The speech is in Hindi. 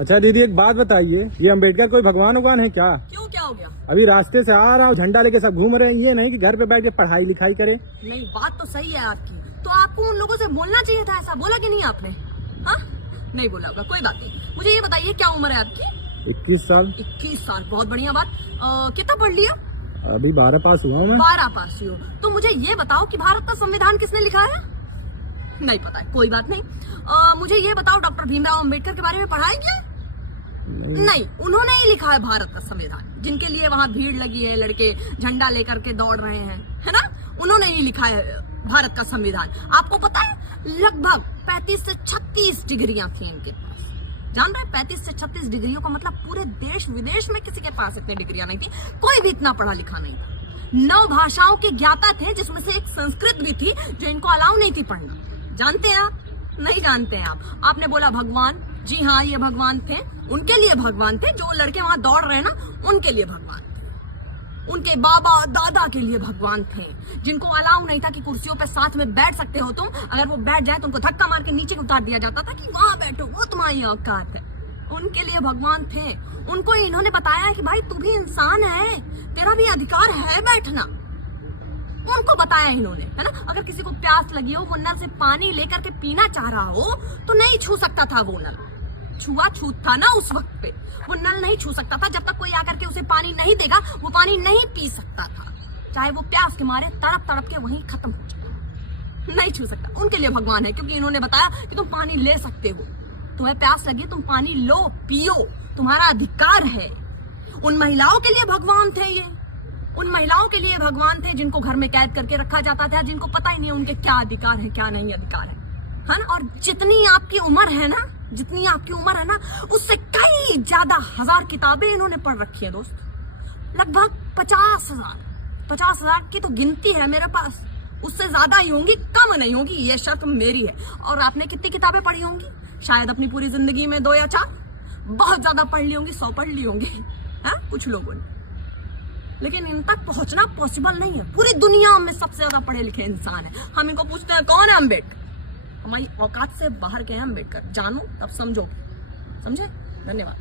अच्छा दीदी एक बात बताइए, ये अम्बेडकर कोई भगवान उगवान है क्या? क्यों, क्या हो गया? अभी रास्ते से आ रहा हूँ, झंडा लेके सब घूम रहे हैं, ये नहीं कि घर पे बैठ के पढ़ाई लिखाई करे। नहीं, बात तो सही है आपकी, तो आपको उन लोगों से बोलना चाहिए था। ऐसा बोला कि नहीं आपने? हाँ, नहीं बोला होगा, कोई बात नहीं। मुझे ये बताइए क्या उम्र है आपकी? 21 साल। 21 साल, बहुत बढ़िया बात। कितना पढ़ लिया? अभी 12 पास हुआ हूँ मैं। 12 पास हुई हो तो मुझे ये बताओ कि भारत का संविधान किसने लिखा है? नहीं पता है, कोई बात नहीं। मुझे ये बताओ, डॉक्टर भीमराव अंबेडकर के बारे में पढ़ा है क्या? नहीं, उन्होंने ही लिखा है भारत का संविधान। जिनके लिए वहां भीड़ लगी है, लड़के झंडा लेकर के दौड़ रहे हैं, है ना, उन्होंने ही लिखा है भारत का संविधान। आपको पता है लगभग 35 से 36 डिग्रियां थी इनके पास। जान रहे हैं, 35 से 36 डिग्रियों का मतलब पूरे देश विदेश में किसी के पास इतनी डिग्रियां नहीं थी, कोई भी इतना पढ़ा लिखा नहीं था। 9 भाषाओं के ज्ञाता थे, जिसमें से एक संस्कृत भी थी जो इनको अलाउ नहीं थी पढ़ना। जानते हैं आप? नहीं जानते हैं आप? आपने बोला भगवान, जी हाँ, ये भगवान थे, उनके लिए भगवान थे। जो लड़के वहां दौड़ रहे हैं ना, उनके लिए भगवान थे। उनके बाबा दादा के लिए भगवान थे, जिनको अलाउ नहीं था कि कुर्सियों पे साथ में बैठ सकते हो तुम। अगर वो बैठ जाए तो उनको धक्का मार के नीचे उतार दिया जाता था कि वहां बैठो, वो तुम्हारी औकात है। उनके लिए भगवान थे। उनको इन्होंने बताया कि भाई तू भी इंसान है, तेरा भी अधिकार है बैठना। उनको बताया इन्होंने, है ना। अगर किसी को प्यास लगी हो, वो नल से पानी लेकर के पीना चाह रहा हो तो नहीं छू सकता था वो नल। छूत था ना उस वक्त पे, वो नल नहीं छू सकता था। जब तक कोई आकर के उसे पानी नहीं देगा, वो पानी नहीं पी सकता था, चाहे वो प्यास के मारे तड़प तड़प के वहीं खत्म हो जाए। नहीं छू सकता। उनके लिए भगवान है, क्योंकि इन्होंने बताया कि तुम पानी ले सकते हो, तुम्हें प्यास लगी, तुम पानी लो, पियो, तुम्हारा अधिकार है। उन महिलाओं के लिए भगवान थे ये। उन महिलाओं के लिए भगवान थे जिनको घर में कैद करके रखा जाता था, जिनको पता ही नहीं उनके क्या अधिकार है, क्या नहीं अधिकार है ना। और जितनी आपकी उम्र है ना, जितनी आपकी उम्र है ना, उससे कई ज्यादा हजार किताबें इन्होंने पढ़ रखी है दोस्त। लगभग 50,000 की तो गिनती है मेरे पास। उससे ज्यादा ही होंगी, कम नहीं होगी, ये शर्त मेरी है। और आपने कितनी किताबें पढ़ी होंगी? शायद अपनी पूरी जिंदगी में 2 या 4। बहुत ज्यादा पढ़ ली होंगी, 100 पढ़ ली होंगी, है कुछ लोगों ने। लेकिन इन तक पहुंचना पॉसिबल नहीं है। पूरी दुनिया में सबसे ज्यादा पढ़े लिखे इंसान है। हम इनको पूछते हैं कौन है अम्बेडकर? हमारी औकात से बाहर के हैं अम्बेडकर। जानो तब समझोगे। समझे? धन्यवाद।